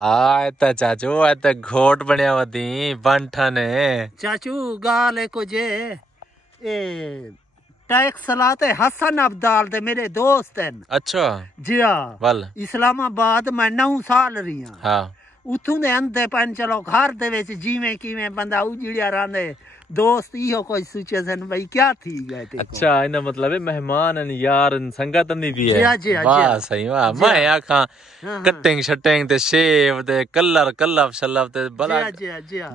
आए ता चाचू आए ता घोट बनया वदी बंठन चाचू गाल को जे ए टैक्स लाते हसन अब्दाल ते मेरे दोस्त हैं। अच्छा जी हाँ वल इस्लामाबाद मैं 9 साल रही हाँ। हाँ उतों दे अंदे पन चलो घर दे विच जिवें किवें बंदा उजड़िया रहंदे दोस्त इहो कोई सोचे सन भाई क्या थी गए ते अच्छा इन मतलब है मेहमान अन यार अन संगत अंदी भी है जी हाँ वाह सही वाह मैं आखा कटिंग शटिंग ते शेव ते कलर कलफ शलफ ते बड़ा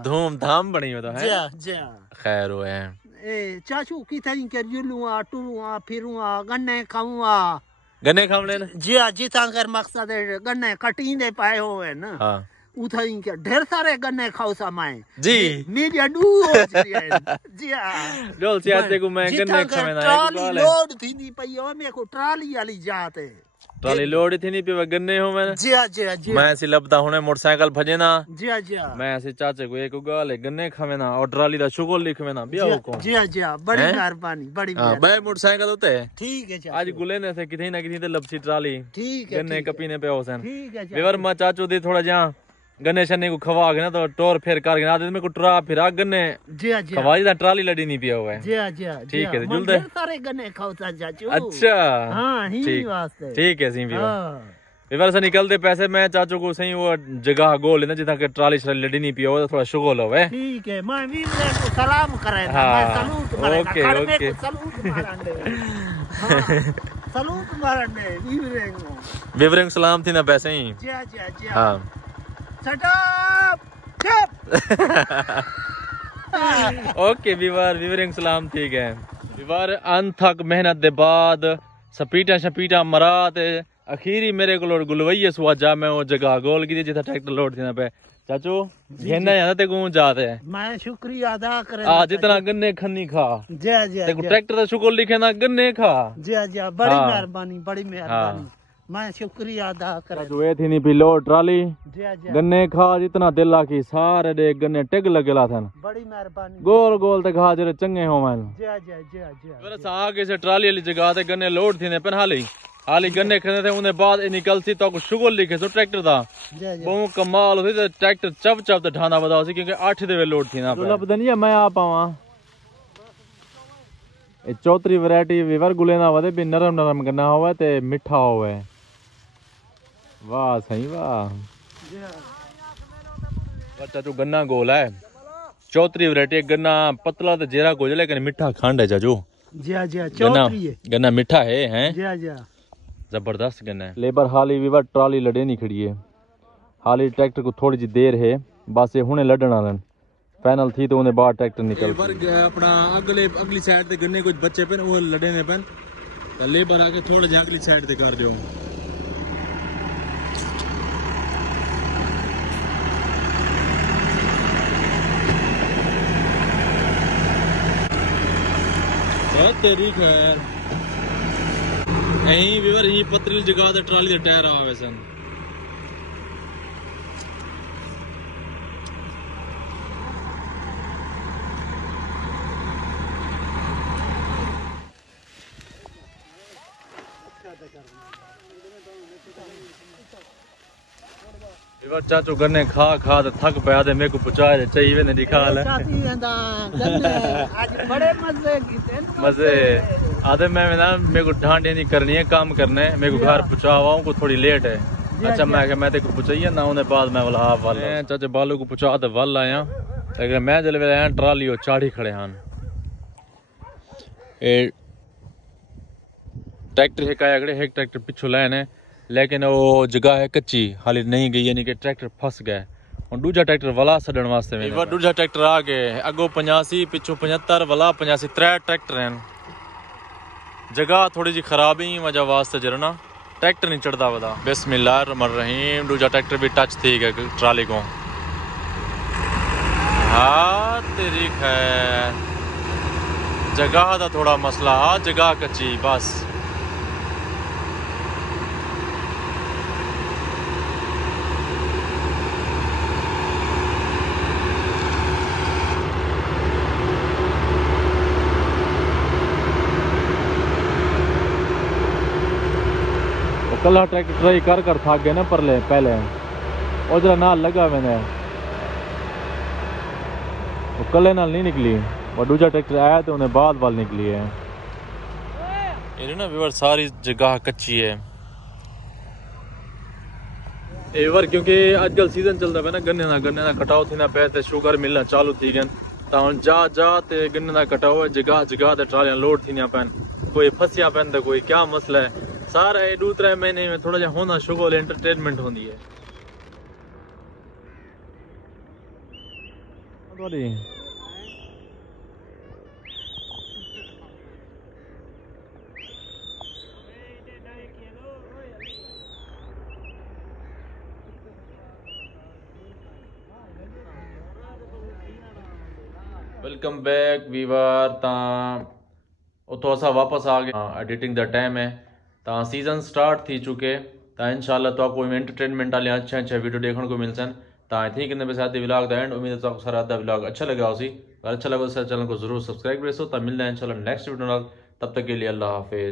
धूम धाम बनी होता है जी खैर वो है ए चाचू की तरी कर जुलूआ टुरुआ फिरुआ गन्ने खाऊआ गन्ने खावले ना जी हाँ जी तांकर मकसद है गन्ने कटींदे पाए हुए ना हाँ उधर इनके ढेर सारे गन्ने खाओ समाए जी मेरी अडू जी हाँ जोल सियाते को मैं गन्ने खावे ना ट्राली लोड थी नहीं पई हो मेरे को ट्राली वाली जाते ट्राली लोड थी नहीं पे गन्ने हो मैं जी हाँ जी हाँ जी मैं ऐसी लबदा हुने मोटरसाइकिल भजे ना जी हाँ जी हाँ मैं ऐसे चाचे को एक गाल गन्ने खावे ना और ट्राली दा शुगर लिखवे ना बिया को जी हाँ जी हाँ बड़ी मेहरबानी बड़ी हां बे मोटरसाइकिल होते ठीक है आज गुले ने से किथे ना किथे ते लपसी ट्राली ठीक है गन्ने कपीने पे होसन ठीक है बेवर मा चाचू दी थोड़ा जा गन्ने शन्ने को खवा के ना तो टोर फेर कर के ना दे में को ट्रा फिरा गन्ने जी हां जी खवाई दा ट्राली लड़ी नहीं पिया हुआ है जी हां ठीक है जुलदे सारे गन्ने खाओता चाचू अच्छा हां ही वास्ते ठीक है सी बेवर से निकलते पैसे मैं चाचू को सही वो जगह गोल लेना जिथा के ट्राली शराली लड़ी नहीं पिया हुआ थोड़ा शुगल होवे ठीक है मैं भी को सलाम करे मैं सलूट मारेगा ओके सलूट मारंदे सलूट मारंदे विवरेंग सलाम थी ना पैसे ही जी हां शट अप ओके विवरिंग सलाम ठीक है विवर अनथक मेहनत दे बाद सपीटा मरा ते अखीरी मेरे को गुलवैया सुआ जा मैं वो जगह गोल की जिथा ट्रैक्टर लोड थी ना पे चाचू घेना जाता ते को जाते है मैं शुक्रिया अदा करे आ जितना गन्ने खन्नी खा जी ते ट्रैक्टर दा शुगर लिखे ना गन्ने खा जी बड़ी मेहरबानी मैं शुक्रिया अदा करे जो ए थी नहीं पिलो ट्राली गन्ने खा जितना दिल की सारे दे गन्ने टिग लगेला थन बड़ी मेहरबानी गोल गोल ते खा जरे चंगे हो मैं जी बस आगे से ट्राली वाली जगह ते गन्ने लोड थी ने पन हाली गन्ने खने थे उन्हें बाद निकल सी तो शुगर लिखे सो ट्रैक्टर दा बहुत कमाल होती तो ट्रैक्टर चप ते ढाना बता सी क्योंकि 8 दे लोड थी ना पता नहीं मैं आ पावा ए चौथी वैरायटी विवर गुले ना वदे भी नरम गन्ना होवे ते मिठा होवे वाह सही वाह चाचू गन्ना गोल है चौथी वैरायटी गन्ना पतला तो जेरा गोल लेकिन मिठा खंड है चाचू जी चौथी है गन्ना मिठा है हैं जी जबरदस्त गन्ना है लेबर हाली विवर ट्राली लड़े नहीं खड़ी है हाली ट्रैक्टर को थोड़ी जी देर है बस ये हुने लड़न वालन फाइनल थी तो उन्हें बाद ट्रैक्टर निकल अपना अगली साइड ते गन्ने कुछ बच्चे पेन वो लड़े ने पेन तो लेबर आके थोड़ा जी अगली साइड ते कर दियो तेरी खैर यही विवर यही पतली जगह ते ट्राली दे टायर आवे सन विवर चाचू गन्ने खा तो थक पया ते मेरे को पुचाए दे चाहिए ने दिखा ले आज बड़े मजे कीते मजे आधे मैं ना मेरे को ढांडे नहीं करनी है काम करने मेरे को घर पहुंचावा को थोड़ी लेट है अच्छा मैं तेरे को पहुंचाइए ना उन्हें बाद मैं बोला आप वाल चाचे बालू को पहुंचा तो वल आया लेकिन मैं जल वे आया ट्राली और चाड़ी खड़े हन ट्रैक्टर है काया एक ट्रैक्टर पिछू लाने लेकिन वो जगह है कच्ची हाली नहीं गई यानी कि ट्रैक्टर फंस गए और दूजा ट्रैक्टर वाला सड़न वास्ते में दूजा ट्रैक्टर आ गए अगो 85 पिछू 75 वाला 85 3 ट्रैक्टर हैं जगह थोड़ी जी खराब ही वजह वास्ते जरना ट्रैक्टर नहीं चढ़ता वदा बिस्मिल्लाहिर्रहमानिर्रहीम दूजा ट्रैक्टर भी टच थी गए ट्राली को हाँ तेरी खैर जगह का थोड़ा मसला जगह कच्ची बस कल ट्रैक्टर ट्राई कर था गए ना पहले और जरा नाल लगा मैंने वो कले नाल नहीं निकली और दूसरा ट्रैक्टर आया तो उन्हें बाद वाल निकली है। ये ना व्यूअर सारी जगह कच्ची है व्यूअर क्योंकि आजकल सीजन चलता है ना गन्ने ना कटाव थी ना पे ते शुगर मिलना चालू थी गन ता जा जा ते गन्ने ना कटाव जगह जगह ते ट्रालियां लोड थी पैन कोई फसिया पैन तो कोई क्या मसला है सारा 2-3 महीने में थोड़ा जा होना शुगर एंटरटेनमेंट होती है। वेलकम बैक वीवर उतो असा वापस आ गए एडिटिंग द टाइम है सीजन स्टार्ट थी चुके इंशाल्लाह तो कोई एंटरटेनमेंट वाले अच्छे अच्छे वीडियो देखने को मिल सन थी कि बस व्लॉग द एंड उम्मीद है सारा आधा व्लॉग अच्छा लगा उसी अगर अच्छा लगा तो चैनल को जरूर सब्सक्राइब करें। मिलना है इंशाल्लाह नेक्स्ट वीडियो तब तक के लिए अल्लाह हाफिज।